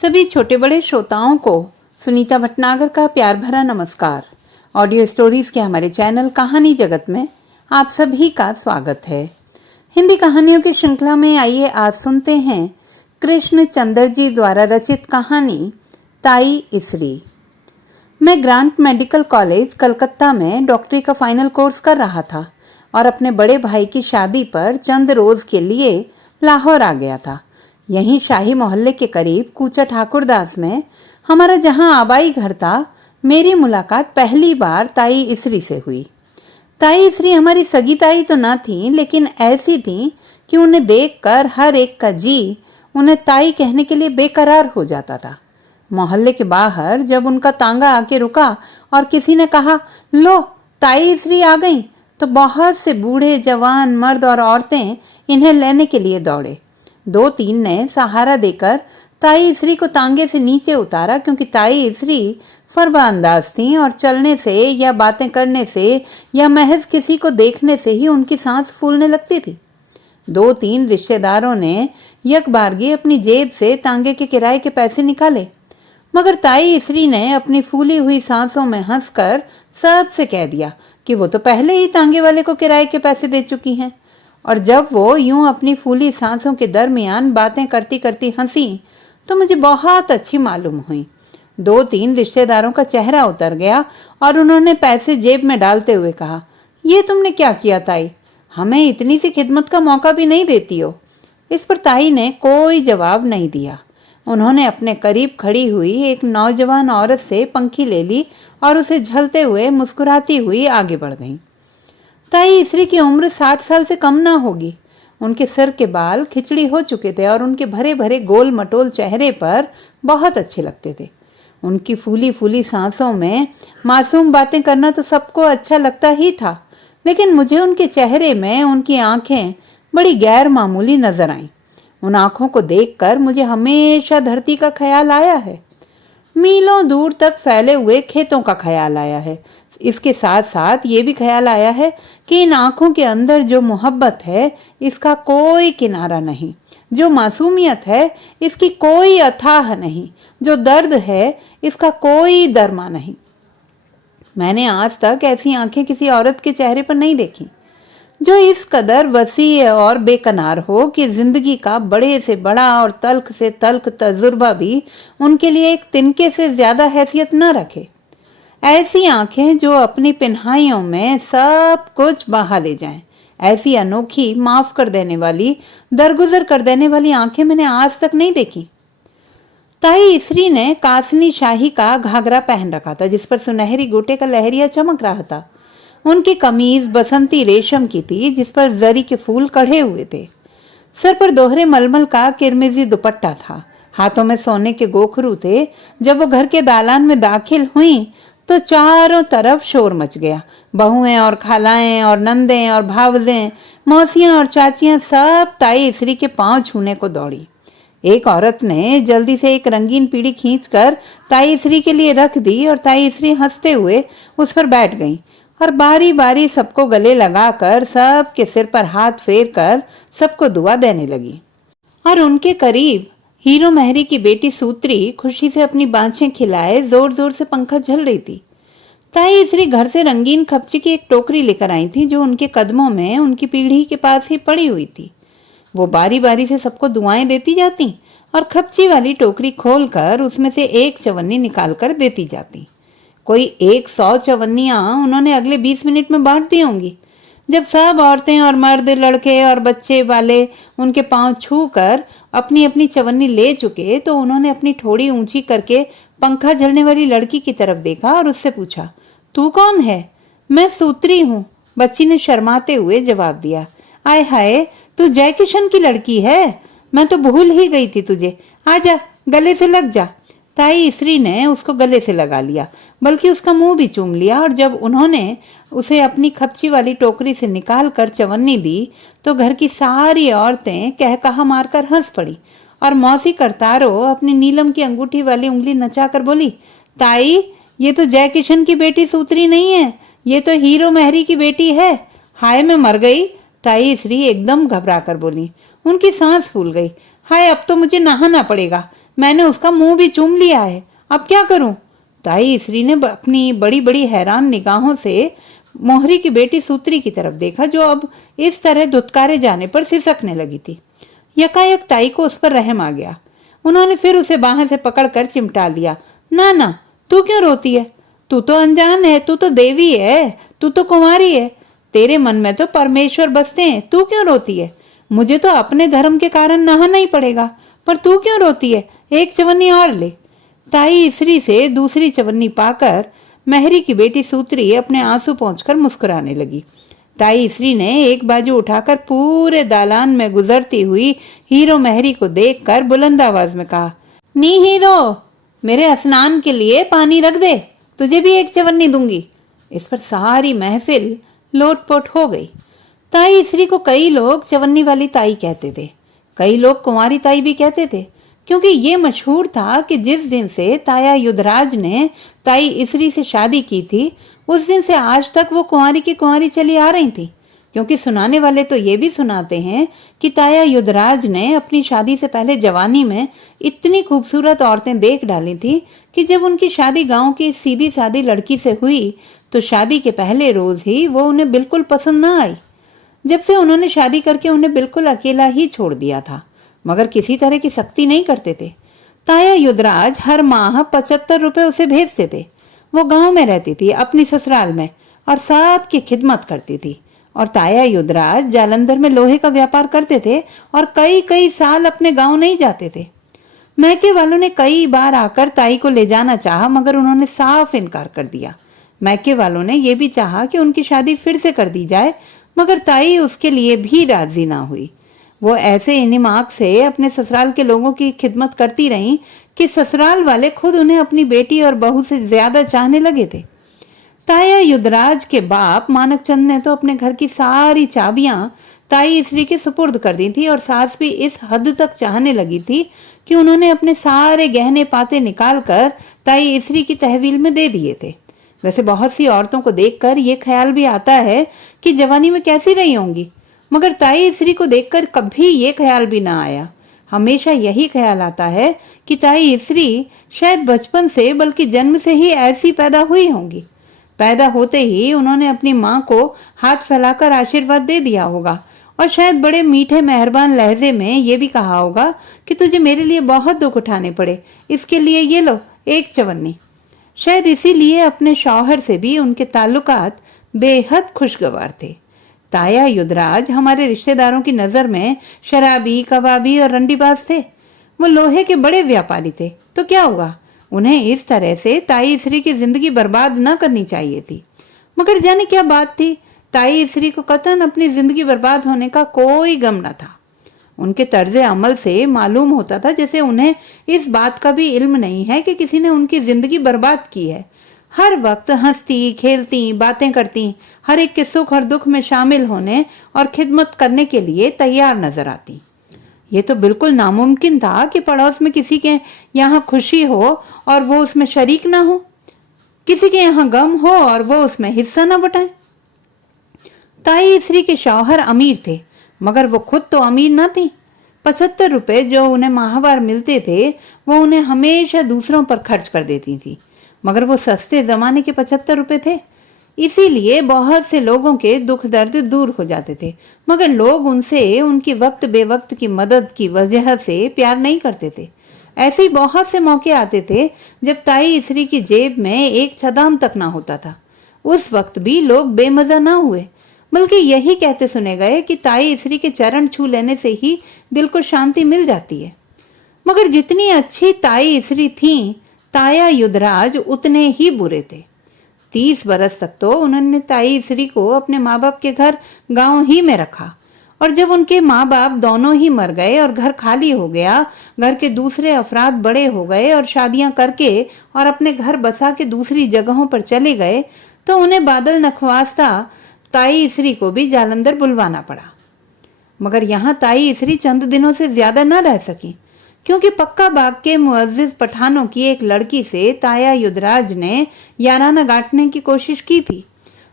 सभी छोटे बड़े श्रोताओं को सुनीता भटनागर का प्यार भरा नमस्कार। ऑडियो स्टोरीज के हमारे चैनल कहानी जगत में आप सभी का स्वागत है। हिंदी कहानियों की श्रृंखला में आइए आज सुनते हैं कृष्ण चंद्र जी द्वारा रचित कहानी ताई इसरी। मैं ग्रांट मेडिकल कॉलेज कलकत्ता में डॉक्टरी का फाइनल कोर्स कर रहा था और अपने बड़े भाई की शादी पर चंद रोज के लिए लाहौर आ गया था। यहीं शाही मोहल्ले के करीब कूचा ठाकुरदास में हमारा जहां आबाई घर था, मेरी मुलाकात पहली बार ताई इसरी से हुई। ताई इसरी हमारी सगी ताई तो न थी, लेकिन ऐसी थी कि उन्हें देखकर हर एक का जी उन्हें ताई कहने के लिए बेकरार हो जाता था। मोहल्ले के बाहर जब उनका तांगा आके रुका और किसी ने कहा, लो ताई इसरी आ गई, तो बहुत से बूढ़े जवान मर्द और औरतें इन्हें लेने के लिए दौड़े। 2-3 ने सहारा देकर ताई इसरी को तांगे से नीचे उतारा, क्योंकि ताई इसरी फरबा अंदाज थी और चलने से या बातें करने से या महज किसी को देखने से ही उनकी सांस फूलने लगती थी। 2-3 रिश्तेदारों ने यकबारगी अपनी जेब से तांगे के किराए के पैसे निकाले, मगर ताई इसरी ने अपनी फूली हुई सांसों में हंसकर सबसे कह दिया कि वो तो पहले ही तांगे वाले को किराए के पैसे दे चुकी हैं। और जब वो यूं अपनी फूली सांसों के दरमियान बातें करती करती हंसी तो मुझे बहुत अच्छी मालूम हुई। 2-3 रिश्तेदारों का चेहरा उतर गया और उन्होंने पैसे जेब में डालते हुए कहा, ये तुमने क्या किया ताई, हमें इतनी सी खिदमत का मौका भी नहीं देती हो। इस पर ताई ने कोई जवाब नहीं दिया। उन्होंने अपने करीब खड़ी हुई एक नौजवान औरत से पंखी ले ली और उसे झलते हुए मुस्कुराती हुई आगे बढ़ गईं। ताई इसरी की उम्र 60 साल से कम ना होगी। उनके सिर के बाल खिचड़ी हो चुके थे और उनके भरे भरे गोल मटोल चेहरे पर बहुत अच्छे लगते थे। उनकी फूली फूली सांसों में मासूम बातें करना तो सबको अच्छा लगता ही था, लेकिन मुझे उनके चेहरे में उनकी आंखें बड़ी गैर मामूली नजर आईं। उन आंखों को देखकर मुझे हमेशा धरती का ख्याल आया है, मीलों दूर तक फैले हुए खेतों का ख्याल आया है। इसके साथ साथ ये भी ख्याल आया है कि इन आंखों के अंदर जो मोहब्बत है इसका कोई किनारा नहीं, जो मासूमियत है इसकी कोई अथाह नहीं, जो दर्द है इसका कोई दरमा नहीं। मैंने आज तक ऐसी आंखें किसी औरत के चेहरे पर नहीं देखी जो इस कदर वसी और बेकनार हो कि जिंदगी का बड़े से बड़ा और तल्ख से तल्ख तजुर्बा भी उनके लिए एक तिनके से ज्यादा हैसियत न रखे। ऐसी आंखें जो अपनी पिन्हाइयों में सब कुछ बहा ले जाएं। ऐसी अनोखी, माफ कर देने वाली, दरगुजर कर देने वाली आंखें मैंने आज तक नहीं देखी। ताई इसरी ने कासनी शाही का घाघरा पहन रखा था, जिस पर सुनहरी गोटे का लहरिया चमक रहा था। उनकी कमीज बसंती रेशम की थी, जिस पर जरी के फूल कढ़े हुए थे। सर पर दोहरे मलमल का किरमिजी दुपट्टा था। हाथों में सोने के गोखरू थे। जब वो घर के दालान में दाखिल हुई तो चारों तरफ शोर मच गया। बहुएं और खालाएं और नंदें और भावजें, मौसियां और चाचियां सब ताई इसरी के पांव छूने को दौड़ी। एक औरत ने जल्दी से एक रंगीन पीढ़ी खींचकर ताई इसरी के लिए रख दी और ताई इसरी हंसते हुए उस पर बैठ गईं और बारी बारी सबको गले लगाकर सबके सिर पर हाथ फेर कर सबको दुआ देने लगी। और उनके करीब हीरो मेहरी की बेटी सूत्री खुशी से अपनी बाँछें खिलाए जोर जोर से पंखा झल रही थी। ताई इसरी घर से रंगीन खपची की एक टोकरी लेकर आई थी, जो उनके कदमों में उनकी पीढ़ी के पास ही पड़ी हुई थी। वो बारी बारी से सबको दुआएं देती जाती और खपची वाली टोकरी खोलकर उसमें से एक चवन्नी निकाल कर देती जाती। कोई 100 चवन्नियां उन्होंने अगले 20 मिनट में बांट दी होंगी। जब सब औरतें और मर्द, लड़के और बच्चे वाले उनके पांव छू कर अपनी अपनी चवन्नी ले चुके तो उन्होंने अपनी ठोड़ी ऊंची करके पंखा झलने वाली लड़की की तरफ देखा और उससे पूछा, तू कौन है? मैं सूत्री हूँ, बच्ची ने शर्माते हुए जवाब दिया। आय हाय, तू जयकिशन की लड़की है, मैं तो भूल ही गई थी तुझे। आजा, गले से लग जा। ताई इसरी ने उसको गले से लगा लिया, बल्कि उसका मुंह भी चूम लिया। और जब उन्होंने उसे अपनी खपची वाली टोकरी से निकाल कर चवन्नी दी तो घर की सारी औरतें कहकहा मारकर हंस पड़ी और मौसी करतारो अपनी नीलम की अंगूठी वाली उंगली नचाकर बोली, ताई ये तो जयकिशन की बेटी सूत्री नहीं है, ये तो हीरो मेहरी की बेटी है। हाय, मैं मर गई। ताई इसरी एकदम घबरा कर बोली। उनकी सांस फूल गई। हाय, अब तो मुझे नहाना पड़ेगा, मैंने उसका मुंह भी चूम लिया है, अब क्या करूं? ताई इसरी ने अपनी बड़ी बड़ी हैरान निगाहों से मोहरी की बेटी सूत्री की तरफ देखा, जो अब इस तरह दुत्कारे जाने पर सिसकने लगी थी। यकायक ताई को उस पर रहम आ गया। उन्होंने फिर उसे बाहें से पकड़कर चिमटा लिया। ना ना, तू क्यों रोती है? तू तो अनजान है, तू तो देवी है, तू तो कुंवारी है, तेरे मन में तो परमेश्वर बसते हैं, तू क्यों रोती है? मुझे तो अपने धर्म के कारण नहाना ही पड़ेगा, पर तू क्यों रोती है? एक चवन्नी और ले। ताई इसरी से दूसरी चवन्नी पाकर महरी की बेटी सूत्री अपने आंसू पोंछकर मुस्कुराने लगी। ताई इसरी ने एक बाजू उठाकर पूरे दालान में गुजरती हुई हीरो महरी को देखकर बुलंद आवाज में कहा, नी हीरो, मेरे स्नान के लिए पानी रख दे, तुझे भी एक चवन्नी दूंगी। इस पर सारी महफिल लोटपोट हो गई। ताई इसरी को कई लोग चवन्नी वाली ताई कहते थे, कई लोग कुंवारी ताई भी कहते थे, क्योंकि ये मशहूर था कि जिस दिन से ताया युद्धराज ने ताई इसरी से शादी की थी, उस दिन से आज तक वो कुंवारी की कुंवारी चली आ रही थी। क्योंकि सुनाने वाले तो ये भी सुनाते हैं कि ताया युद्धराज ने अपनी शादी से पहले जवानी में इतनी खूबसूरत औरतें देख डाली थी कि जब उनकी शादी गांव की सीधी सादी लड़की से हुई तो शादी के पहले रोज ही वो उन्हें बिल्कुल पसंद ना आई। जब से उन्होंने शादी करके उन्हें बिल्कुल अकेला ही छोड़ दिया था, मगर किसी तरह की सख्ती नहीं करते थे। ताया युद्धराज हर माह 75 रुपए उसे भेजते थे। वो गांव में रहती थी अपनी ससुराल में और सबकी खिदमत करती थी। और ताया युद्धराज जालंधर में लोहे का व्यापार करते थे और कई कई साल अपने गांव नहीं जाते थे। मैके वालों ने कई बार आकर ताई को ले जाना चाहा, मगर उन्होंने साफ इनकार कर दिया। मैके वालों ने यह भी चाहा कि उनकी शादी फिर से कर दी जाए, मगर ताई उसके लिए भी राजी ना हुई। वो ऐसे इनिमाक से अपने ससुराल के लोगों की खिदमत करती रहीं कि ससुराल वाले खुद उन्हें अपनी बेटी और बहू से ज्यादा चाहने लगे थे। ताया युद्धराज के बाप मानकचंद ने तो अपने घर की सारी चाबियां ताई इसरी के सुपुर्द कर दी थी और सास भी इस हद तक चाहने लगी थी कि उन्होंने अपने सारे गहने पाते निकालकर ताई इसरी की तहवील में दे दिए थे। वैसे बहुत सी औरतों को देखकर ये ख्याल भी आता है कि जवानी में कैसी रही होंगी, मगर ताई इसरी को देखकर कभी ये ख्याल भी ना आया। हमेशा यही ख्याल आता है कि ताई इसरी शायद बचपन से बल्कि जन्म से ही ऐसी पैदा हुई होंगी। पैदा होते ही उन्होंने अपनी माँ को हाथ फैलाकर आशीर्वाद दे दिया होगा और शायद बड़े मीठे मेहरबान लहजे में ये भी कहा होगा कि तुझे मेरे लिए बहुत दुख उठाने पड़े, इसके लिए ये लो एक चवन्नी। शायद इसीलिए अपने शौहर से भी उनके ताल्लुकात बेहद खुशगवार थे। ताया युद्धराज हमारे रिश्तेदारों की नजर में शराबी, कबाबी और रंडीबाज थे। वो लोहे के बड़े व्यापारी थे, तो क्या हुआ? उन्हें इस तरह से ताई इसरी की जिंदगी बर्बाद न करनी चाहिए थी। मगर जाने क्या बात थी, ताई इसरी को कतन अपनी जिंदगी बर्बाद होने का कोई गम न था। उनके तर्जे अमल से मालूम होता था जैसे उन्हें इस बात का भी इल्म नहीं है कि किसी ने उनकी जिंदगी बर्बाद की है। हर वक्त हंसती, खेलती, बातें करती, हर एक के सुख और दुख में शामिल होने और खिदमत करने के लिए तैयार नजर आती। ये तो बिल्कुल नामुमकिन था कि पड़ोस में किसी के यहाँ खुशी हो और वो उसमें शरीक ना हो, किसी के यहाँ गम हो और वो उसमें हिस्सा ना बटाए। ताई इसरी के शौहर अमीर थे, मगर वो खुद तो अमीर ना थी। 75 रुपए जो उन्हें माहवार मिलते थे वो उन्हें हमेशा दूसरों पर खर्च कर देती थी, मगर वो सस्ते जमाने के 75 रुपए थे। इसीलिए बहुत से लोगों के दुख दर्द दूर हो जाते थे, मगर लोग उनसे उनकी वक्त बेवक्त की मदद की वजह से प्यार नहीं करते थे। ऐसे ही बहुत से मौके आते थे जब ताई इसरी की जेब में एक छदाम तक ना होता था। उस वक्त भी लोग बेमजा ना हुए, बल्कि यही कहते सुने गए कि ताई इसरी के चरण छू लेने से ही दिल को शांति मिल जाती है। मगर जितनी अच्छी ताई इसरी थी, ताया युद्धराज उतने ही बुरे थे। 30 बरस तक तो उन्होंने ताई इसरी को अपने माँ बाप के घर गांव ही में रखा, और जब उनके माँ बाप दोनों ही मर गए और घर खाली हो गया, घर के दूसरे अफराद बड़े हो गए और शादियां करके और अपने घर बसा के दूसरी जगहों पर चले गए, तो उन्हें बादल नखवास्ता ताई इसरी को भी जालंधर बुलवाना पड़ा। मगर यहाँ ताई इसरी चंद दिनों से ज्यादा न रह सकी, क्योंकि पक्का बाग के मुअज्जिज पठानों की एक लड़की से ताया युद्धराज ने याराना गांठने की कोशिश की थी।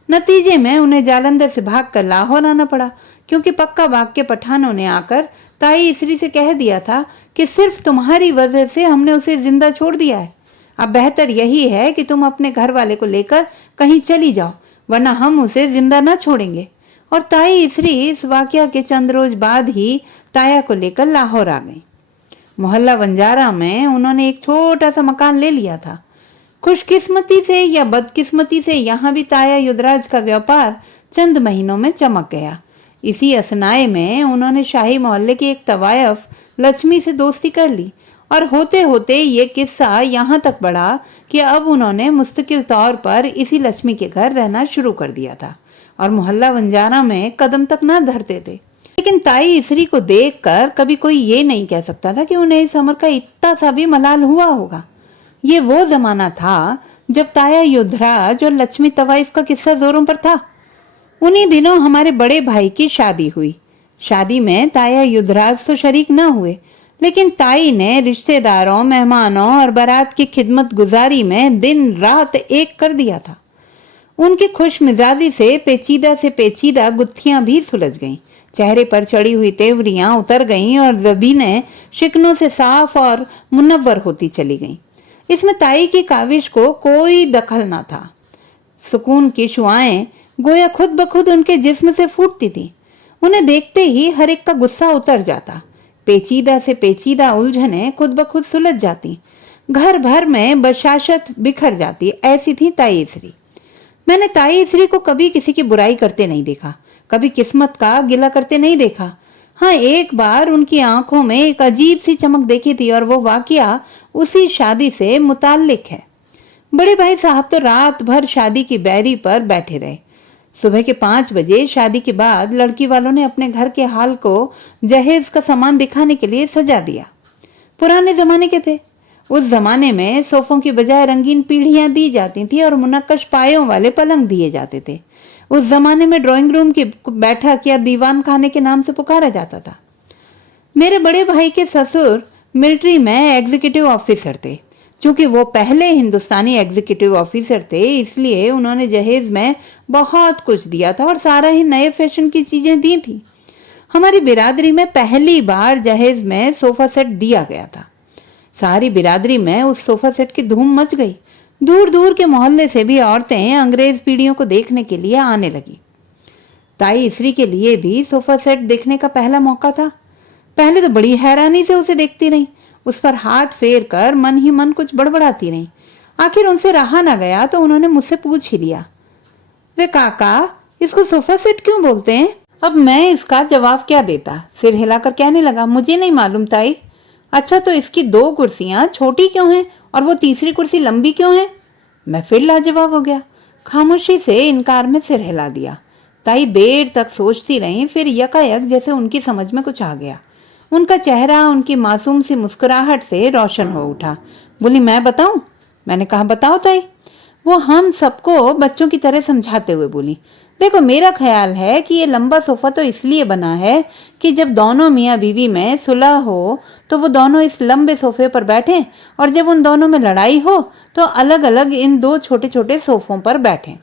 नतीजे में उन्हें जालंधर से भागकर लाहौर आना पड़ा, क्योंकि पक्का बाग के पठानों ने आकर ताई इसरी से कह दिया था कि सिर्फ तुम्हारी वजह से हमने उसे जिंदा छोड़ दिया है। अब बेहतर यही है कि तुम अपने घर वाले को लेकर कहीं चली जाओ, वरना हम उसे जिंदा न छोड़ेंगे। और ताई इसरी इस वाकया के चंद रोज बाद ही ताया को लेकर लाहौर आ गई। मोहल्ला बंजारा में उन्होंने एक छोटा सा मकान ले लिया था। खुशकिस्मती से या बदकिस्मती से यहाँ भी ताया युद्धराज का व्यापार चंद महीनों में चमक गया। इसी असनाए में उन्होंने शाही मोहल्ले की एक तवायफ लक्ष्मी से दोस्ती कर ली और होते होते ये किस्सा यहाँ तक बढ़ा कि अब उन्होंने मुस्तकिल तौर पर इसी लक्ष्मी के घर रहना शुरू कर दिया था और मोहल्ला बंजारा में कदम तक न धरते थे। लेकिन ताई इसरी को देखकर कभी कोई ये नहीं कह सकता था कि उन्हें इस अमर का इतना सा भी मलाल हुआ होगा। ये वो जमाना था जब ताया युद्धराज और लक्ष्मी तवाइफ का किस्सा जोरों पर था। उन्हीं दिनों हमारे बड़े भाई की शादी हुई। शादी में ताया युद्धराज तो शरीक न हुए, लेकिन ताई ने रिश्तेदारों, मेहमानों और बारात की खिदमत गुजारी में दिन रात एक कर दिया था। उनकी खुश मिजाजी से पेचीदा गुत्थियां भी सुलझ गईं। चेहरे पर चढ़ी हुई तेवरियां उतर गईं और ज़बीनें शिकनों से साफ और मुनव्वर होती चली गईं। इसमें ताई की काविश को कोई दखल न था। सुकून की शुआएं गोया खुद ब खुद उनके जिस्म से फूटती थी। उन्हें देखते ही हर एक का गुस्सा उतर जाता। पेचीदा से पेचीदा उलझने खुद ब खुद सुलझ जाती। घर भर में बशाशत बिखर जाती। ऐसी थी ताई इसरी। मैंने ताई इसरी को कभी किसी की बुराई करते नहीं देखा, कभी किस्मत का गिला करते नहीं देखा। हाँ, एक बार उनकी आंखों में एक अजीब सी चमक देखी थी और वो वाकया उसी शादी से मुताल्लिक है। बड़े भाई साहब तो रात भर शादी की बैरी पर बैठे रहे। सुबह के 5 बजे शादी के बाद लड़की वालों ने अपने घर के हाल को जहेज का सामान दिखाने के लिए सजा दिया। पुराने जमाने के थे। उस जमाने में सोफों की बजाय रंगीन पीढ़ियां दी जाती थी और मुनक्कश पायों वाले पलंग दिए जाते थे। उस जमाने में ड्राइंग रूम की बैठक या दीवान खाने के नाम से पुकारा जाता था। मेरे बड़े भाई के ससुर मिलिट्री में एग्जीक्यूटिव ऑफिसर थे। चूंकि वो पहले हिंदुस्तानी एग्जीक्यूटिव ऑफिसर थे, इसलिए उन्होंने जहेज में बहुत कुछ दिया था और सारा ही नए फैशन की चीजें दी थी। हमारी बिरादरी में पहली बार जहेज में सोफा सेट दिया गया था। सारी बिरादरी में उस सोफा सेट की धूम मच गई। दूर दूर के मोहल्ले से भी औरतें अंग्रेज पीढ़ियों को देखने के लिए आने लगी। ताई इसरी के लिए भी सोफा सेट देखने का पहला मौका था। पहले तो बड़ी हैरानी से उसे देखती रही, उस पर हाथ फेर कर मन ही मन कुछ बड़बड़ाती रही। आखिर उनसे रहा ना गया तो उन्होंने मुझसे पूछ ही लिया, वे काका, इसको सोफा सेट क्यों बोलते हैं? अब मैं इसका जवाब क्या देता। सिर हिलाकर कहने लगा, मुझे नहीं मालूम ताई। अच्छा, तो इसकी 2 कुर्सियां छोटी क्यों हैं और वो तीसरी कुर्सी लंबी क्यों है? मैं फिर लाजवाब हो गया। खामोशी से इनकार में सिर हिला दिया। ताई देर तक सोचती रही, फिर यकायक जैसे उनकी समझ में कुछ आ गया। उनका चेहरा उनकी मासूम सी मुस्कुराहट से रोशन हो उठा। बोली, मैं बताऊं? मैंने कहा, बताओ ताई। वो हम सबको बच्चों की तरह समझाते हुए बोली, देखो, मेरा ख्याल है कि ये लंबा सोफा तो इसलिए बना है कि जब दोनों मियाँ बीवी में सुलह हो तो वो दोनों इस लंबे सोफे पर बैठें और जब उन दोनों में लड़ाई हो तो अलग अलग इन 2 छोटे छोटे सोफों पर बैठें।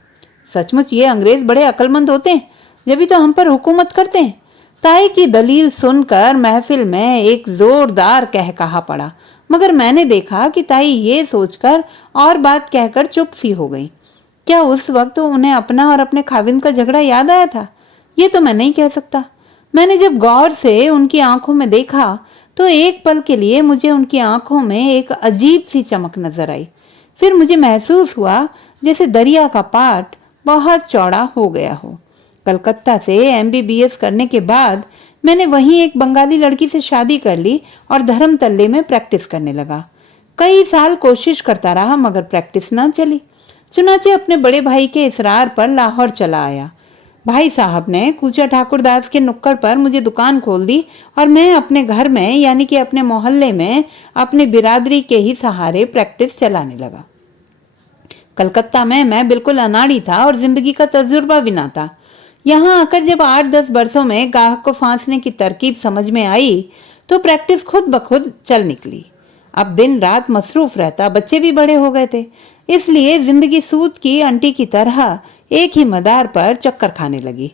सचमुच ये अंग्रेज बड़े अक्लमंद होते हैं, जब तो हम पर हुकूमत करते हैं। ताई की दलील सुनकर महफिल में एक जोरदार कहकहा पड़ा, मगर मैंने देखा कि ताई ये सोचकर और बात कहकर चुप सी हो गई। क्या उस वक्त उन्हें अपना और अपने खाविंद का झगड़ा याद आया था? ये तो मैं नहीं कह सकता। मैंने जब गौर से उनकी आंखों में देखा तो एक पल के लिए मुझे उनकी आंखों में एक अजीब सी चमक नजर आई। फिर मुझे महसूस हुआ जैसे दरिया का पाट बहुत चौड़ा हो गया हो। कलकत्ता से MBBS करने के बाद मैंने वहीं एक बंगाली लड़की से शादी कर ली और धर्मतल्ले में प्रैक्टिस करने लगा। कई साल कोशिश करता रहा, मगर प्रैक्टिस न चली। चुनाचे अपने बड़े भाई के इसरार पर लाहौर चला आया। भाई साहब ने कूचा ठाकुरदास के नुक्कड़ पर मुझे दुकान खोल दी और मैं अपने घर में, यानी कि अपने मोहल्ले में, अपने बिरादरी के ही सहारे प्रैक्टिस चलाने लगा। कलकत्ता में मैं बिल्कुल अनाड़ी था और जिंदगी का तजुर्बा भी ना था। यहाँ आकर जब 8-10 बरसों में गाहक को फांसने की तरकीब समझ में आई तो प्रैक्टिस खुद ब खुद चल निकली। अब दिन रात मसरूफ रहता, बच्चे भी बड़े हो गए थे, इसलिए जिंदगी सूत की अंटी की तरह एक ही मदार पर चक्कर खाने लगी।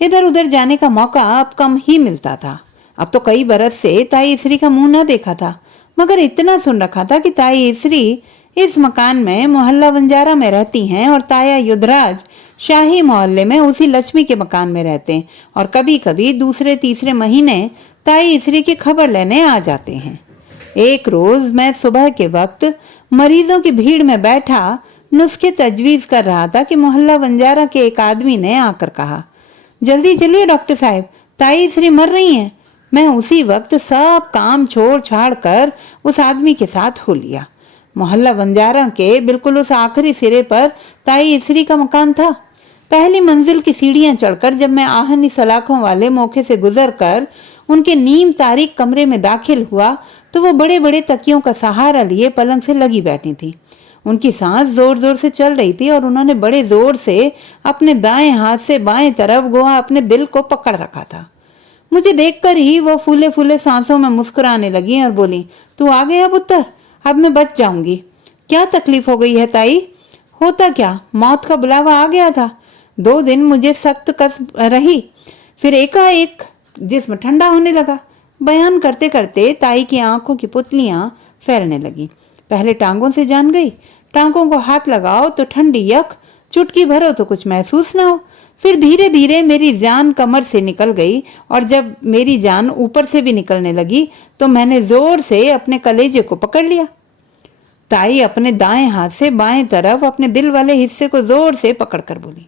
इधर उधर जाने का मौका अब कम ही मिलता था। अब तो कई बरस से ताई इसरी का मुंह न देखा था, मगर इतना सुन रखा था कि ताई इसरी इस मकान में मोहल्ला बंजारा में रहती हैं और ताया युद्धराज शाही मोहल्ले में उसी लक्ष्मी के मकान में रहते हैं और कभी कभी दूसरे तीसरे महीने ताई इसरी की खबर लेने आ जाते हैं। एक रोज मैं सुबह के वक्त मरीजों की भीड़ में बैठा नुस्खे तजवीज कर रहा था कि मोहल्ला बंजारा के एक आदमी ने आकर कहा, जल्दी चलिए डॉक्टर साहब, ताई इसरी मर रही हैं। मैं उसी वक्त सब काम छोड़ छाड़ कर उस आदमी के साथ हो लिया। मोहल्ला बंजारा के बिल्कुल उस आखिरी सिरे पर ताई इसरी का मकान था। पहली मंजिल की सीढ़ियां चढ़कर जब मैं आहनी सलाखों वाले मौके से गुजरकर उनके नीम तारीख कमरे में दाखिल हुआ तो वो बड़े बड़े तकियों का सहारा लिए पलंग से लगी बैठी थी। उनकी सांस जोर जोर से चल रही थी और उन्होंने बड़े जोर से अपने दाएं हाथ से बाएं तरफ गोवा अपने दिल को पकड़ रखा था। मुझे देखकर ही वो फूले फूले सांसों में मुस्कुराने लगी और बोली, तू आ गया पुत्र, अब मैं बच जाऊंगी। क्या तकलीफ हो गई है ताई? होता क्या, मौत का बुलावा आ गया था। 2 दिन मुझे सख्त कस रही, फिर एकाएक जिस्म ठंडा होने लगा। बयान करते करते ताई की आंखों की पुतलियां फैलने लगी। पहले टांगों से जान गई, टांगों को हाथ लगाओ तो ठंडी यख, चुटकी भरो तो कुछ महसूस ना हो। फिर धीरे धीरे मेरी जान कमर से निकल गई और जब मेरी जान ऊपर से भी निकलने लगी तो मैंने जोर से अपने कलेजे को पकड़ लिया। ताई अपने दाएं हाथ से बाएं तरफ अपने दिल वाले हिस्से को जोर से पकड़कर बोली।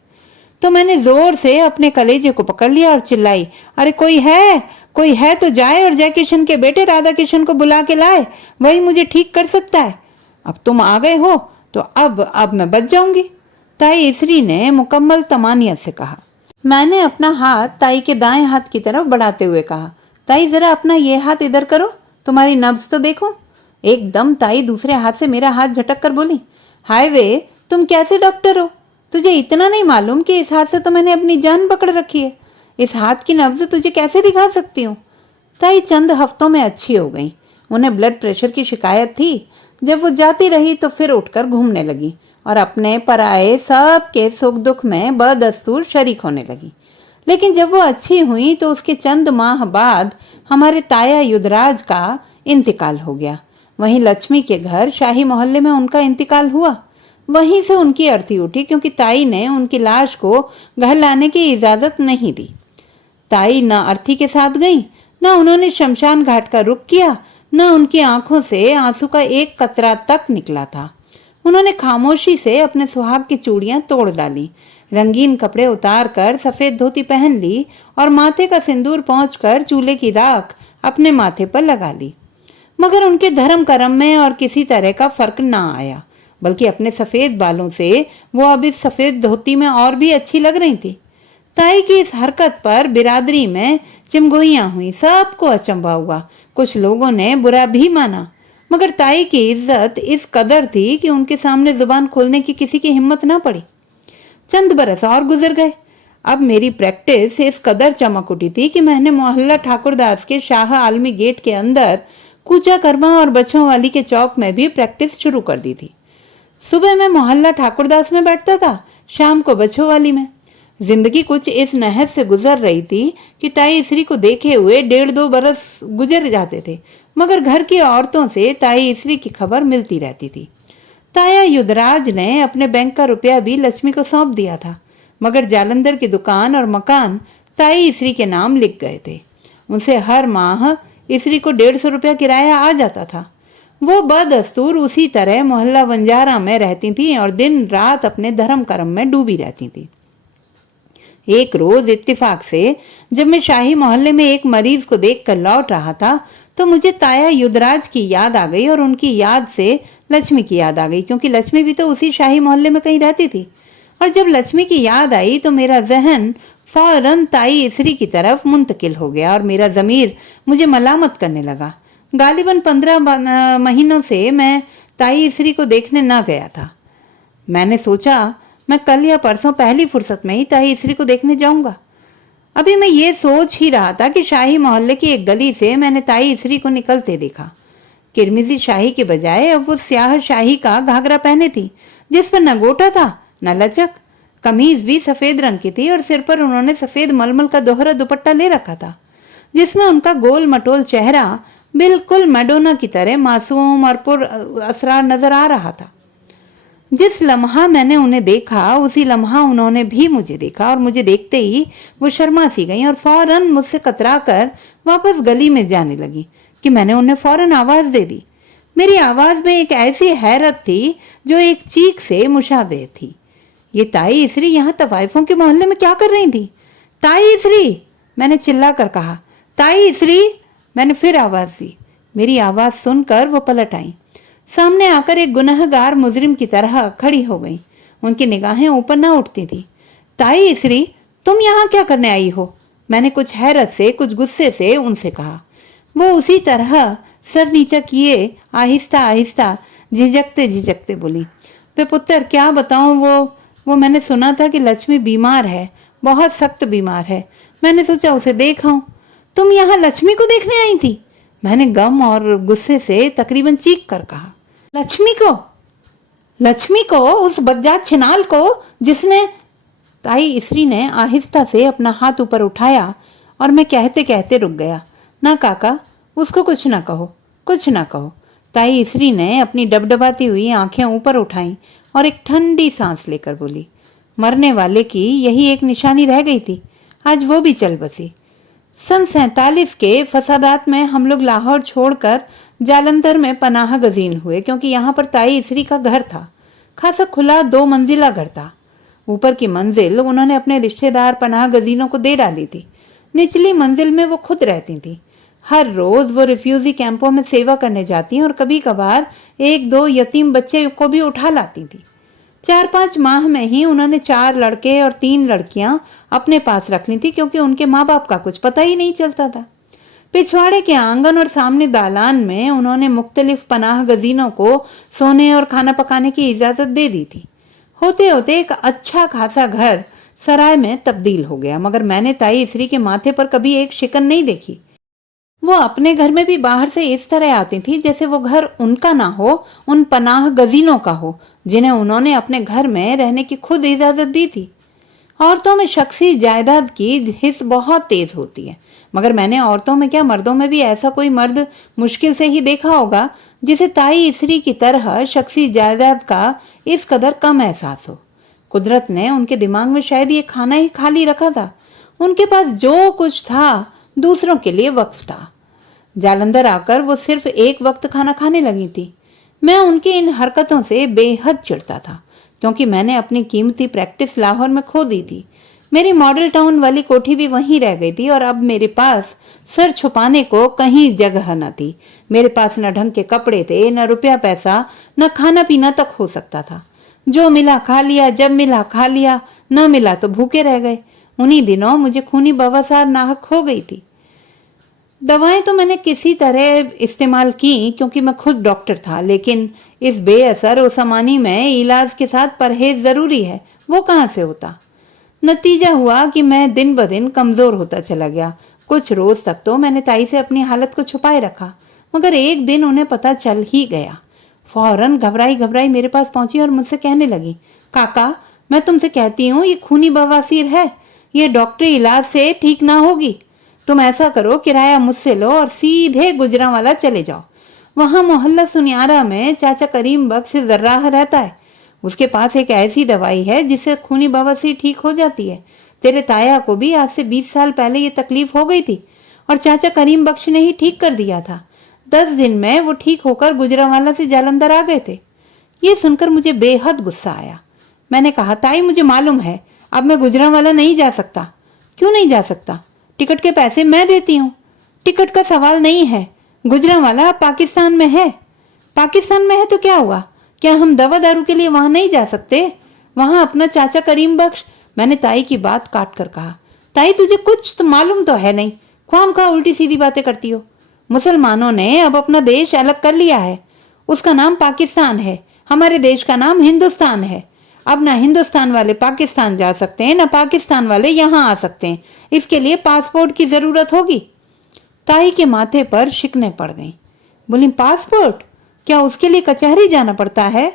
तो मैंने जोर से अपने कलेजे को पकड़ लिया और चिल्लाई, अरे कोई है तो जाए और जय किशन के बेटे राधा किशन को बुला के लाए, वही मुझे ठीक कर सकता है। अब तुम आ गए हो तो अब मैं बच जाऊंगी। ताई इसरी ने मुकम्मल तमानियत से कहा। मैंने अपना हाथ ताई के दाएं हाथ की तरफ बढ़ाते हुए कहा, ताई जरा अपना ये हाथ इधर करो, तुम्हारी नब्ज तो देखो। एकदम ताई दूसरे हाथ से मेरा हाथ झटक कर बोली, हाय वे, तुम कैसे डॉक्टर हो? तुझे इतना नहीं मालूम कि इस हाथ से तो मैंने अपनी जान पकड़ रखी है। इस हाथ की नब्ज तुझे कैसे दिखा सकती हूँ? ताई चंद हफ्तों में अच्छी हो गई। उन्हें ब्लड प्रेशर की शिकायत थी। जब वो जाती रही तो फिर उठकर घूमने लगी और अपने पराए सब के सुख दुख में बदस्तूर शरीक होने लगी। लेकिन जब वो अच्छी हुई तो उसके चंद माह बाद हमारे ताया युद्धराज का इंतकाल हो गया। वहीं लक्ष्मी के घर शाही मोहल्ले में उनका इंतकाल हुआ। वहीं से उनकी अर्थी उठी क्योंकि ताई ने उनकी लाश को घर लाने की इजाजत नहीं दी। ताई न अर्थी के साथ गई, न उन्होंने शमशान घाट का रुख किया, न उनकी आंखों से आंसू का एक कतरा तक निकला था। उन्होंने खामोशी से अपने सुहाग की चूड़ियां तोड़ डाली, रंगीन कपड़े उतार कर सफेद धोती पहन ली और माथे का सिंदूर पहुंचकर चूल्हे की राख अपने माथे पर लगा ली। मगर उनके धर्म कर्म में और किसी तरह का फर्क ना आया, बल्कि अपने सफेद बालों से वो अब इस सफेद धोती में और भी अच्छी लग रही थी। ताई की इस हरकत पर बिरादरी में चिमगोइयां हुई, सबको अचंभा हुआ। कुछ लोगों ने बुरा भी माना, मगर ताई की इज्जत इस कदर थी कि उनके सामने जुबान खोलने की किसी की हिम्मत ना पड़ी। चंद बरस और गुजर गए। अब मेरी प्रैक्टिस इस कदर चमक उठी थी कि मैंने मोहल्ला ठाकुरदास के शाह आलमी गेट के अंदर कूचा कर्मा और बच्चों वाली के चौक में भी प्रैक्टिस शुरू कर दी थी। सुबह मैं मोहल्ला ठाकुरदास में बैठता था, शाम को बच्चों वाली में। जिंदगी कुछ इस नहज से गुजर रही थी कि ताई इसरी को देखे हुए 1.5-2 बरस गुजर जाते थे, मगर घर की औरतों से ताई इसरी की खबर मिलती रहती थी। ताया युद्धराज ने अपने बैंक का रुपया भी लक्ष्मी को सौंप दिया था, मगर जालंधर की दुकान और मकान ताई इसरी के नाम लिख गए थे। उनसे हर माह इसरी को 150 रुपया किराया आ जाता था। वो बदस्तूर उसी तरह मोहल्ला बंजारा में रहती थी और दिन रात अपने धर्म कर्म में डूबी रहती थी। एक रोज इत्तेफाक से जब मैं शाही मोहल्ले में एक मरीज को देखकर लौट रहा था तो मुझे ताया युद्धराज की याद आ गई और उनकी याद से लक्ष्मी की याद आ गई, क्योंकि लक्ष्मी भी तो उसी शाही मोहल्ले में कहीं रहती थी। और जब लक्ष्मी की याद आई तो मेरा जहन फौरन ताई इसरी की तरफ मुंतकिल हो गया और मेरा जमीर मुझे मलामत करने लगा। गालिबन 15 महीनों से मैं ताई इसरी को देखने न गया था। मैंने सोचा मैं कल या परसों पहली फुर्सत में ही ताई इसरी को देखने जाऊंगा। अभी मैं ये सोच ही रहा था कि शाही मोहल्ले की एक गली से मैंने ताई इसरी को निकलते देखा। किरमिजी शाही के बजाय अब वो स्याह शाही का घाघरा पहने थी, जिस पर न गोटा था न लचक। कमीज भी सफेद रंग की थी और सिर पर उन्होंने सफेद मलमल का दोहरा दुपट्टा ले रखा था। जिसमें उनका गोल मटोल चेहरा बिल्कुल मैडोना की तरह मासूम और पुर असरार नजर आ रहा था। जिस लम्हा मैंने उन्हें देखा उसी लम्हा उन्होंने भी मुझे देखा और मुझे देखते ही वो शर्मा सी गई और फौरन मुझसे कतरा कर वापस गली में जाने लगी कि मैंने उन्हें फौरन आवाज दे दी। मेरी आवाज में एक ऐसी हैरत थी जो एक चीख से मुशाबे थी। ये ताई इसरी यहाँ तवाइफों के मोहल्ले में क्या कर रही थी? ताई इसरी, मैंने चिल्ला कर कहा। ताई इसरी, मैंने फिर आवाज दी। मेरी आवाज सुनकर वो पलट आई। सामने आकर एक गुनहगार मुजरिम की तरह खड़ी हो गई। उनकी निगाहें ऊपर ना उठती थी। ताई इसरी, तुम यहाँ क्या करने आई हो? मैंने कुछ हैरत से कुछ गुस्से से उनसे कहा। वो उसी तरह सर नीचा किए आहिस्ता आहिस्ता झिझकते झिझकते बोली, वे पुत्र क्या बताऊं, वो मैंने सुना था कि लक्ष्मी बीमार है, बहुत सख्त बीमार है। मैंने सोचा उसे देख आऊं। तुम यहाँ लक्ष्मी को देखने आई थी? मैंने गम और गुस्से से तकरीबन चीख कर कहा। लक्ष्मी को? लक्ष्मी को? उस बज्जात छिनाल को जिसने... ताई इसरी ने आहिस्ता से अपना हाथ ऊपर उठाया और मैं कहते कहते रुक गया। ना काका, उसको कुछ ना कहो, कुछ ना कहो। ताई इसरी ने अपनी डबडबाती हुई आंखें ऊपर उठाई और एक ठंडी सांस लेकर बोली, मरने वाले की यही एक निशानी रह गई थी, आज वो भी चल बसी। सन 47 के फसादात में हम लोग लाहौर छोड़कर जालंधर में पनाह गजीन हुए, क्योंकि यहाँ पर ताई इसरी का घर था। खासा खुला 2 मंजिला घर था। ऊपर की मंजिल उन्होंने अपने रिश्तेदार पनाह गजीनों को दे डाली थी। निचली मंजिल में वो खुद रहती थी। हर रोज वो रिफ्यूजी कैंपों में सेवा करने जाती और कभी कभार 1-2 यतीम बच्चे को भी उठा लाती थी। 4-5 माह में ही उन्होंने 4 लड़के और 3 लड़कियां अपने पास रख ली थी, क्योंकि उनके माँ बाप का कुछ पता ही नहीं चलता था। पिछवाड़े के आंगन और सामने दालान में उन्होंने मुख्तलिफ पनाह गजीनों को सोने और खाना पकाने की इजाजत दे दी थी। होते होते एक अच्छा खासा घर सराय में तब्दील हो गया, मगर मैंने ताई इसरी के माथे पर कभी एक शिकन नहीं देखी। वो अपने घर में भी बाहर से इस तरह आती थी जैसे वो घर उनका ना हो, उन पनाह गजीनों का हो जिन्हें उन्होंने अपने घर में रहने की खुद इजाजत दी थी। औरतों में शख्सी जायदाद की हिस्स बहुत तेज होती है, मगर मैंने औरतों में क्या मर्दों में भी ऐसा कोई मर्द मुश्किल से ही देखा होगा जिसे ताई इसरी की तरह शख्सी जायदाद का इस कदर कम एहसास हो। कुदरत ने उनके दिमाग में शायद ये खाना ही खाली रखा था। उनके पास जो कुछ था दूसरों के लिए वक्फ था। जालंधर आकर वो सिर्फ एक वक्त खाना खाने लगी थी। मैं उनकी इन हरकतों से बेहद चिढ़ता था, क्योंकि मैंने अपनी कीमती प्रैक्टिस लाहौर में खो दी थी। मेरी मॉडल टाउन वाली कोठी भी वहीं रह गई थी और अब मेरे पास सर छुपाने को कहीं जगह न थी। मेरे पास न ढंग के कपड़े थे, न रुपया पैसा, न खाना पीना तक हो सकता था। जो मिला खा लिया, जब मिला खा लिया, न मिला तो भूखे रह गए। उन्हीं दिनों मुझे खूनी बवासीर नाहक हो गई थी। दवाएं तो मैंने किसी तरह इस्तेमाल की, क्योंकि मैं खुद डॉक्टर था, लेकिन इस बेअसर ओसमानी में इलाज के साथ परहेज जरूरी है, वो कहाँ से होता। नतीजा हुआ कि मैं दिन ब दिन कमजोर होता चला गया। कुछ रोज तक तो मैंने ताई से अपनी हालत को छुपाए रखा, मगर एक दिन उन्हें पता चल ही गया। फौरन घबराई घबराई मेरे पास पहुंची और मुझसे कहने लगी, काका, मैं तुमसे कहती हूँ ये खूनी बवासीर है, ये डॉक्टरी इलाज से ठीक ना होगी। तुम ऐसा करो, किराया मुझसे लो और सीधे गुजरांवाला चले जाओ। वहां मोहल्ला सुनियारा में चाचा करीम बख्श जर्राह रहता है। उसके पास एक ऐसी दवाई है जिससे खूनी बवासीर ठीक हो जाती है। तेरे ताया को भी आज से 20 साल पहले ये तकलीफ हो गई थी और चाचा करीम बख्श ने ही ठीक कर दिया था। 10 दिन में वो ठीक होकर गुजरांवाला से जालंधर आ गए थे। ये सुनकर मुझे बेहद गुस्सा आया। मैंने कहा, ताई मुझे मालूम है अब मैं गुजरांवाला नहीं जा सकता। क्यों नहीं जा सकता? टिकट के पैसे मैं देती हूँ। टिकट का सवाल नहीं है, गुजरांवाला पाकिस्तान में है। पाकिस्तान में है तो क्या हुआ? क्या हम दवा दारू के लिए वहां नहीं जा सकते? वहां अपना चाचा करीम बख्श। मैंने ताई की बात काट कर कहा, ताई तुझे कुछ तो मालूम तो है नहीं, ख्वामख्वाह उल्टी सीधी बातें करती हो। मुसलमानों ने अब अपना देश अलग कर लिया है, उसका नाम पाकिस्तान है, हमारे देश का नाम हिंदुस्तान है। अब ना हिंदुस्तान वाले पाकिस्तान जा सकते हैं, ना पाकिस्तान वाले यहाँ आ सकते हैं। इसके लिए पासपोर्ट की जरूरत होगी। ताई के माथे पर शिकने पड़ गईं। बोली, पासपोर्ट? क्या उसके लिए कचहरी जाना पड़ता है?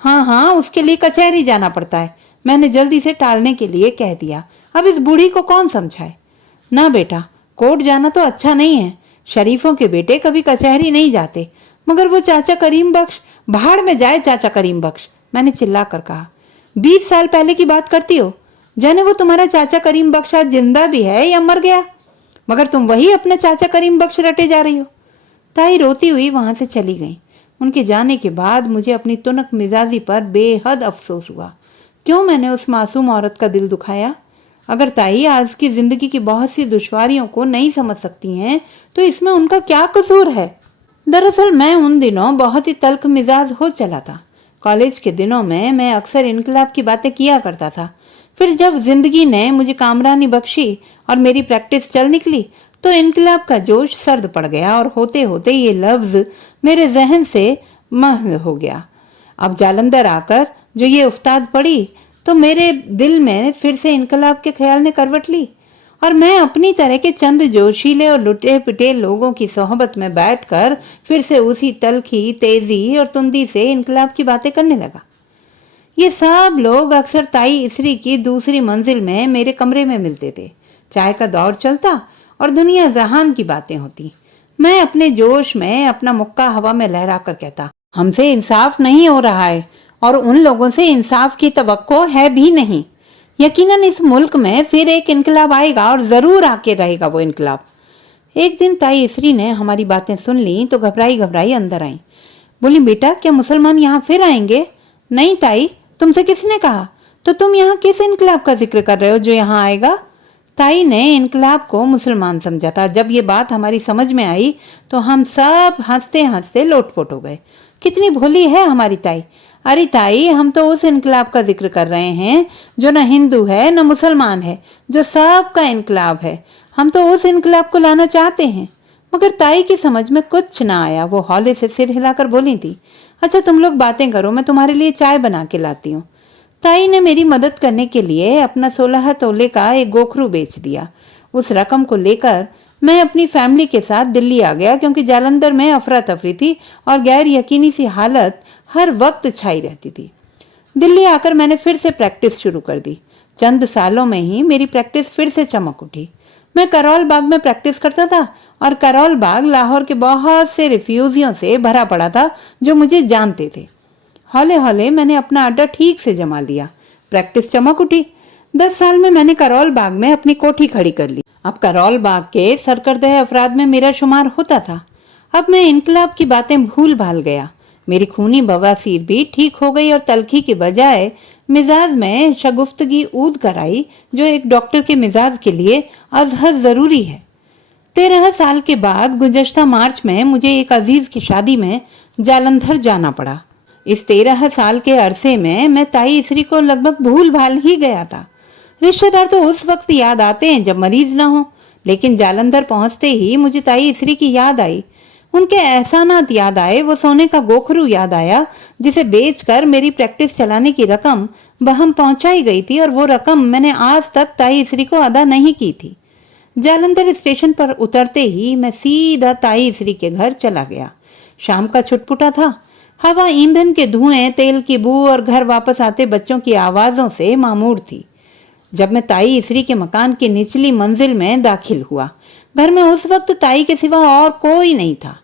हाँ हाँ, उसके लिए कचहरी जाना पड़ता है। मैंने जल्दी से टालने के लिए कह दिया। अब इस बूढ़ी को कौन समझाए। ना बेटा, कोर्ट जाना तो अच्छा नहीं है, शरीफों के बेटे कभी कचहरी नहीं जाते। मगर वो चाचा करीम बख्श, भाड़ में जाए चाचा करीम बख्श, मैंने चिल्ला कर कहा। 20 साल पहले की बात करती हो, जाने वो तुम्हारा चाचा करीम बख्श आज जिंदा भी है या मर गया, मगर तुम वही अपना चाचा करीम बख्श रटे जा रही हो। ताई रोती हुई वहां से चली गई। उनके जाने के बाद मुझे अपनी तुनक मिजाजी पर बेहद अफसोस हुआ। क्यों मैंने उस मासूम औरत का दिल दुखाया? अगर ताई आज की जिंदगी की बहुत सी दुश्वारियों को नहीं समझ सकती हैं, तो इसमें उनका क्या कसूर है? दरअसल मैं उन दिनों बहुत ही तल्ख मिजाज हो चला था। कॉलेज के दिनों में मैं अक्सर इनकलाब की बातें किया करता था। फिर जब जिंदगी ने मुझे कामरानी बख्शी और मेरी प्रैक्टिस चल निकली, तो इनकलाब का जोश सर्द पड़ गया और होते होते ये लफ्ज मेरे जहन से महव हो गया। अब जालंधर आकर जो ये उस्ताद पड़ी, तो मेरे दिल में फिर से इनकलाब के ख्याल ने करवट ली और मैं अपनी तरह के चंद जोशीले और लुटे पिटे लोगों की सोहबत में बैठकर फिर से उसी तलखी, तेजी और तुंदी से इनकलाब की बातें करने लगा। ये सब लोग अक्सर ताई इसरी की दूसरी मंजिल में मेरे कमरे में मिलते थे। चाय का दौर चलता और दुनिया जहान की बातें होती। मैं अपने जोश में अपना मुक्का हवा में लहरा कर कहता, हमसे इंसाफ नहीं हो रहा है और उन लोगों से इंसाफ की तवक्को है भी नहीं। यकीनन इस मुल्क में फिर एक इनकलाब आएगा और जरूर आके रहेगा वो इनकलाब। एक दिन ताई इसरी ने हमारी बातें सुन ली तो घबराई घबराई अंदर आई। बोली, बेटा क्या मुसलमान यहाँ फिर आएंगे? नहीं ताई, तुमसे किसने कहा? तो तुम यहाँ किस इनकलाब का जिक्र कर रहे हो जो यहाँ आएगा? ताई ने इनकलाब को मुसलमान समझा था। जब ये बात हमारी समझ में आई तो हम सब हंसते हंसते लोटपोट हो गए। कितनी भोली है हमारी ताई। अरे ताई, हम तो उस इनकलाब का जिक्र कर रहे हैं जो न हिंदू है न मुसलमान है, जो सबका इनकलाब है। हम तो उस इनकलाब को लाना चाहते हैं। मगर ताई की समझ में कुछ ना आया। वो हौले से सिर हिलाकर बोली थी, अच्छा तुम लोग बातें करो, मैं तुम्हारे लिए चाय बना के लाती हूँ। ताई ने मेरी मदद करने के लिए अपना 16 तोले का एक गोखरू बेच दिया। उस रकम को लेकर मैं अपनी फैमिली के साथ दिल्ली आ गया, क्योंकि जालंधर में अफरा तफरी थी और गैर यकीनी सी हालत हर वक्त छाई रहती थी। दिल्ली आकर मैंने फिर से प्रैक्टिस शुरू कर दी। चंद सालों में ही मेरी प्रैक्टिस फिर से चमक उठी। मैं करोल बाग में प्रैक्टिस करता था और करोल बाग लाहौर के बहुत से रिफ्यूजियों से भरा पड़ा था जो मुझे जानते थे। हौले हौले मैंने अपना अड्डा ठीक से जमा लिया। प्रैक्टिस चमक उठी। 10 साल में मैंने करोल बाग में अपनी कोठी खड़ी कर ली। अब करोल बाग के सरकर्दह अफराद में मेरा शुमार होता था। अब मैं इनकलाब की बातें भूल भाल गया। मेरी खूनी बवासीर भी ठीक हो गई और तलखी के बजाय मिजाज में शगुफ्तगी ऊद कर आई, जो एक डॉक्टर के मिजाज के लिए अजहद जरूरी है। 13 साल के बाद गुज़श्ता मार्च में मुझे एक अजीज की शादी में जालंधर जाना पड़ा। इस 13 साल के अरसे में मैं ताई इसरी को लगभग भूल भाल ही गया था। रिश्तेदार तो उस वक्त याद आते हैं जब मरीज ना हो, लेकिन जालंधर पहुंचते ही मुझे ताई इसरी की याद आई। उनके एहसानात याद आए। वो सोने का गोखरू याद आया जिसे बेचकर मेरी प्रैक्टिस चलाने की रकम बहम पहुंचाई गई थी, और वो रकम मैंने आज तक ताई इसरी को अदा नहीं की थी। जालंधर स्टेशन पर उतरते ही मैं सीधा ताई इसरी के घर चला गया। शाम का छुटपुटा था। हवा ईंधन के धुएं, तेल की बू और घर वापस आते बच्चों की आवाजों से मामूर थी। जब मैं ताई इसरी के मकान की निचली मंजिल में दाखिल हुआ, घर में उस वक्त ताई के सिवा और कोई नहीं था।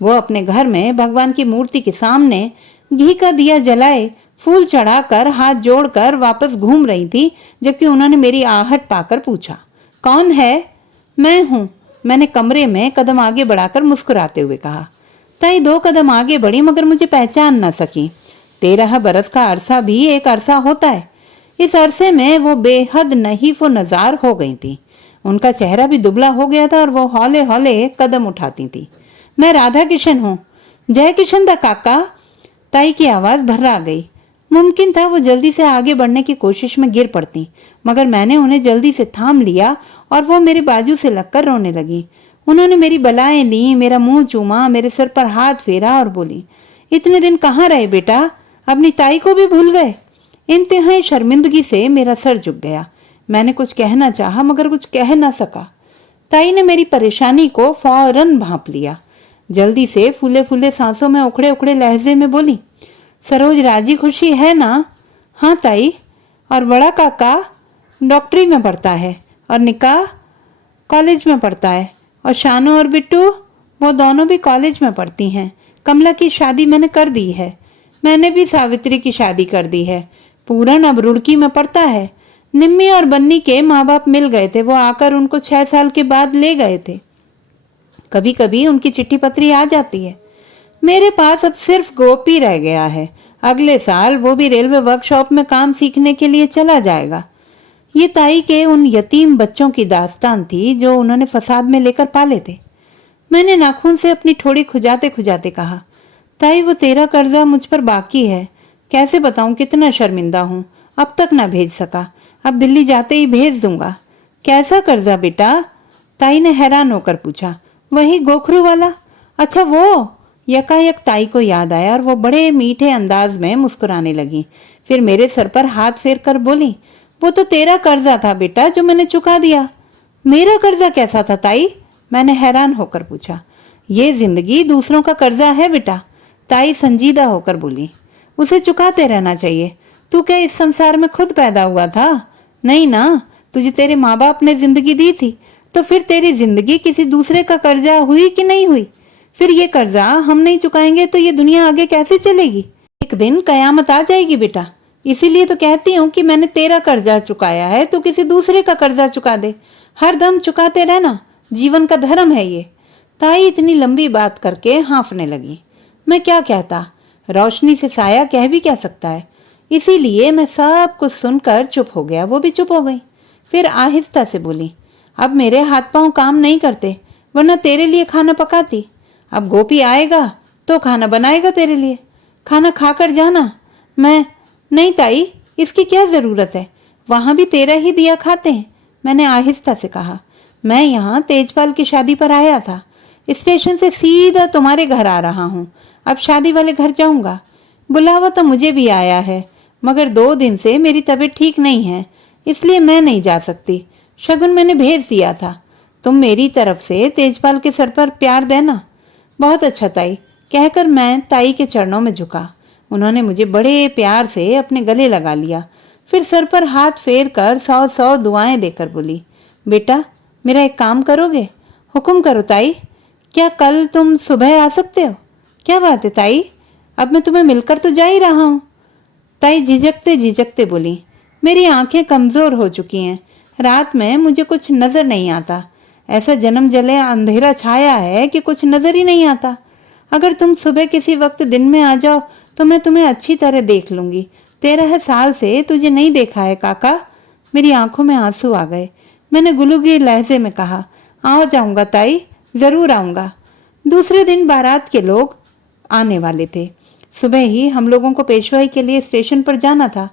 वो अपने घर में भगवान की मूर्ति के सामने घी का दिया जलाए, फूल चढ़ाकर, हाथ जोड़कर वापस घूम रही थी, जबकि उन्होंने मेरी आहट पाकर पूछा, कौन है? मैं हूं, मैंने कमरे में कदम आगे बढ़ाकर मुस्कुराते हुए कहा। ताई 2 कदम आगे बढ़ी मगर मुझे पहचान न सकी। 13 बरस का अरसा भी एक अरसा होता है। इस अरसे में वो बेहद नहीफ व नजार हो गई थी। उनका चेहरा भी दुबला हो गया था और वो हौले हौले कदम उठाती थी। मैं राधा किशन हूँ। जय किशन दा काका। ताई की आवाज भर्रा गई। मुमकिन था वो जल्दी से आगे बढ़ने की कोशिश में गिर पड़ती, मगर मैंने उन्हें जल्दी से थाम लिया और वो मेरे बाजू से लगकर रोने लगी। उन्होंने मेरी बलाएं ली, मेरा मुंह चूमा, मेरे सिर पर हाथ फेरा और बोली, इतने दिन कहाँ रहे बेटा? अपनी ताई को भी भूल गए? इंतहाई शर्मिंदगी से मेरा सर झुक गया। मैंने कुछ कहना चाहा मगर कुछ कह न सका। ताई ने मेरी परेशानी को फौरन भांप लिया। जल्दी से फूले फूले सांसों में उखड़े उखड़े लहजे में बोली, सरोज राजी खुशी है ना? हाँ ताई। और बड़ा काका डॉक्टरी में पढ़ता है और निकाह? कॉलेज में पढ़ता है। और शानू और बिट्टू, वो दोनों भी कॉलेज में पढ़ती हैं। कमला की शादी मैंने कर दी है। मैंने भी सावित्री की शादी कर दी है। पूरन अब रुड़की में पढ़ता है। निम्मी और बन्नी के माँ बाप मिल गए थे, वो आकर उनको 6 साल के बाद ले गए थे। कभी कभी उनकी चिट्ठी पत्री आ जाती है। मेरे पास अब सिर्फ गोपी रह गया है। अगले साल वो भी रेलवे वर्कशॉप में काम सीखने के लिए चला जाएगा। ये ताई के उन यतीम बच्चों की दास्तान थी जो उन्होंने फसाद में लेकर पाले थे। मैंने नाखून से अपनी ठोड़ी खुजाते खुजाते कहा, ताई वो तेरा कर्जा मुझ पर बाकी है। कैसे बताऊं कितना शर्मिंदा हूं। अब तक ना भेज सका, अब दिल्ली जाते ही भेज दूंगा। कैसा कर्जा बेटा? ताई ने हैरान होकर पूछा। वही गोखरू वाला। अच्छा वो? यकायक ताई को याद आया और वो बड़े मीठे अंदाज में मुस्कुराने लगी। फिर मेरे सर पर हाथ फेर कर बोली, वो तो तेरा कर्जा था बेटा जो मैंने चुका दिया। मेरा कर्जा कैसा था ताई? मैंने हैरान होकर पूछा। ये जिंदगी दूसरों का कर्जा है बेटा, ताई संजीदा होकर बोली। उसे चुकाते रहना चाहिए। तू क्या इस संसार में खुद पैदा हुआ था? नहीं ना, तुझे तेरे माँ बाप ने जिंदगी दी थी, तो फिर तेरी जिंदगी किसी दूसरे का कर्जा हुई कि नहीं हुई? फिर ये कर्जा हम नहीं चुकाएंगे तो ये दुनिया आगे कैसे चलेगी? एक दिन कयामत आ जाएगी बेटा। इसीलिए तो कहती हूँ कि मैंने तेरा कर्जा चुकाया है, तो किसी दूसरे का कर्जा चुका दे। हर दम चुकाते रहना, जीवन का धर्म है ये। ताई इतनी लंबी बात करके हाँफने लगी। मैं क्या कहता, रोशनी से साया कह भी क्या सकता है। इसीलिए मैं सब कुछ सुनकर चुप हो गया, वो भी चुप हो गई। फिर आहिस्ता से बोली, अब मेरे हाथ पांव काम नहीं करते, वरना तेरे लिए खाना पकाती। अब गोपी आएगा तो खाना बनाएगा तेरे लिए, खाना खाकर जाना। मैं नहीं ताई, इसकी क्या जरूरत है, वहां भी तेरा ही दिया खाते हैं। मैंने आहिस्ता से कहा, मैं यहाँ तेजपाल की शादी पर आया था, स्टेशन से सीधा तुम्हारे घर आ रहा हूँ। अब शादी वाले घर जाऊंगा। बुलावा तो मुझे भी आया है, मगर 2 दिन से मेरी तबीयत ठीक नहीं है, इसलिए मैं नहीं जा सकती। शगुन मैंने भेज दिया था, तुम मेरी तरफ से तेजपाल के सर पर प्यार देना। बहुत अच्छा ताई, कहकर मैं ताई के चरणों में झुका। उन्होंने मुझे बड़े प्यार से अपने गले लगा लिया। फिर सर पर हाथ फेर कर 100 दुआएं देकर बोली, बेटा मेरा एक काम करोगे? हुक्म करो ताई। क्या कल तुम सुबह आ सकते हो? क्या बात है ताई, अब मैं तुम्हें मिलकर तो जा ही रहा हूँ। ताई झिझकते झिझकते बोली, मेरी आंखें कमजोर हो चुकी हैं, रात में मुझे कुछ नजर नहीं आता। ऐसा जन्म जले अंधेरा छाया है कि कुछ नजर ही नहीं आता। अगर तुम सुबह किसी वक्त दिन में आ जाओ तो मैं तुम्हें अच्छी तरह देख लूंगी। 13 साल से तुझे नहीं देखा है काका। मेरी आंखों में आंसू आ गए। मैंने गुलूगी लहजे में कहा, आ जाऊंगा ताई, जरूर आऊंगा। दूसरे दिन बारात के लोग आने वाले थे। सुबह ही हम लोगों को पेशवाई के लिए स्टेशन पर जाना था।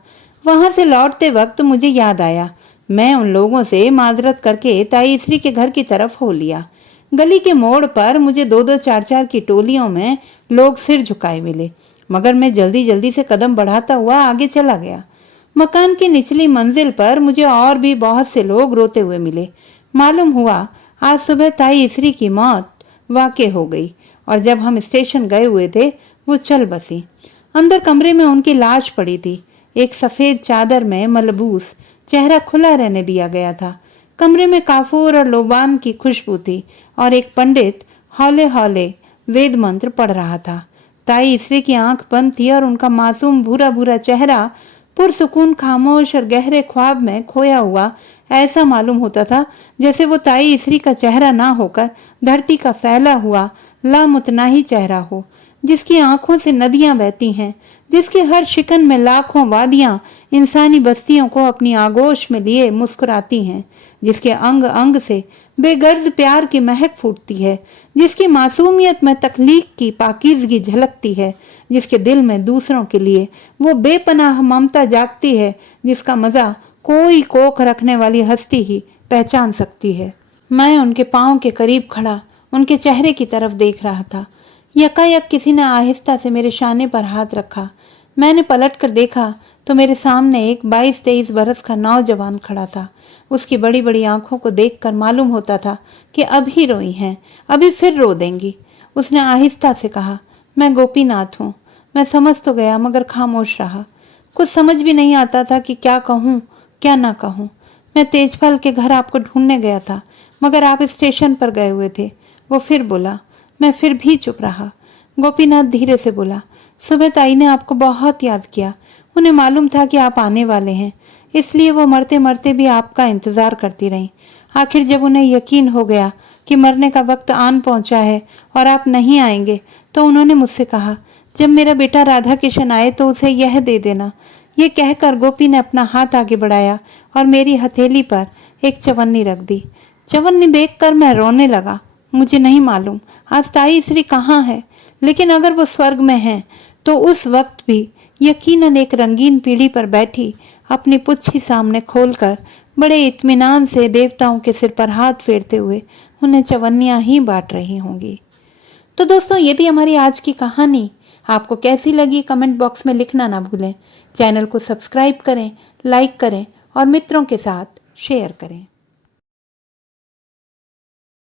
वहां से लौटते वक्त मुझे याद आया, मैं उन लोगों से माजरत करके ताई स्त्री के घर की तरफ हो लिया। गली के मोड़ पर मुझे 2-2 4-4 की टोलियों में लोग सिर झुकाए मिले, मगर मैं जल्दी जल्दी से कदम बढ़ाता हुआ आगे चला गया। मकान की निचली मंजिल पर मुझे और भी बहुत से लोग रोते हुए मिले। मालूम हुआ आज सुबह ताई स्त्री की मौत वाक़ई हो गई, और जब हम स्टेशन गए हुए थे वो चल बसी। अंदर कमरे में उनकी लाश पड़ी थी, एक सफेद चादर में मलबूस, चेहरा खुला रहने दिया गया था। कमरे में काफूर और लोबान की खुशबू थी और एक पंडित हौले हौले वेद मंत्र पढ़ रहा था। ताई स्त्री की आंख बंद थी और उनका मासूम भूरा भूरा चेहरा पुरसुकून खामोश और गहरे ख्वाब में खोया हुआ ऐसा मालूम होता था जैसे वो ताई स्त्री का चेहरा ना होकर धरती का फैला हुआ लामुतनाही चेहरा हो, जिसकी आंखों से नदियां बहती हैं, जिसके हर शिकन में लाखों वादियां इंसानी बस्तियों को अपनी आगोश में लिए मुस्कुराती हैं, जिसके अंग अंग से बेगर्ज प्यार की महक फूटती है, जिसकी मासूमियत में तख्लीक की पाकीज़गी झलकती है, जिसके दिल में दूसरों के लिए वो बेपनाह ममता जागती है, जिसका मजा कोई कोख रखने वाली हस्ती ही पहचान सकती है। मैं उनके पांव के करीब खड़ा उनके चेहरे की तरफ देख रहा था। यकायक किसी ने आहिस्ता से मेरे शाने पर हाथ रखा। मैंने पलट कर देखा तो मेरे सामने एक 22-23 बरस का नौजवान खड़ा था। उसकी बड़ी बड़ी आंखों को देखकर मालूम होता था कि अभी रोई हैं, अभी फिर रो देंगी। उसने आहिस्ता से कहा, मैं गोपीनाथ हूँ। मैं समझ तो गया मगर खामोश रहा। कुछ समझ भी नहीं आता था कि क्या कहूँ क्या ना कहूँ। मैं तेजपाल के घर आपको ढूंढने गया था, मगर आप स्टेशन पर गए हुए थे। वो फिर बोला। मैं फिर भी चुप रहा। गोपीनाथ धीरे से बोला, सुबह ताई ने आपको बहुत याद किया। उन्हें मालूम था कि आप आने वाले हैं, इसलिए वो मरते मरते भी आपका इंतजार करती रहीं। आखिर जब उन्हें यकीन हो गया कि मरने का वक्त आन पहुंचा है और आप नहीं आएंगे, तो उन्होंने मुझसे कहा, जब मेरा बेटा राधा किशन आए तो उसे यह दे देना। ये कहकर गोपी ने अपना हाथ आगे बढ़ाया और मेरी हथेली पर एक चवन्नी रख दी। चवन्नी देखकर मैं रोने लगा। मुझे नहीं मालूम आज ताई श्री कहाँ है, लेकिन अगर वो स्वर्ग में है तो उस वक्त भी यकीनन एक रंगीन पीढ़ी पर बैठी अपनी पुच्छी सामने खोलकर बड़े इत्मीनान से देवताओं के सिर पर हाथ फेरते हुए उन्हें चवन्नियां ही बांट रही होंगी। तो दोस्तों, ये थी हमारी आज की कहानी। आपको कैसी लगी कमेंट बॉक्स में लिखना ना भूलें। चैनल को सब्सक्राइब करें, लाइक करें और मित्रों के साथ शेयर करें।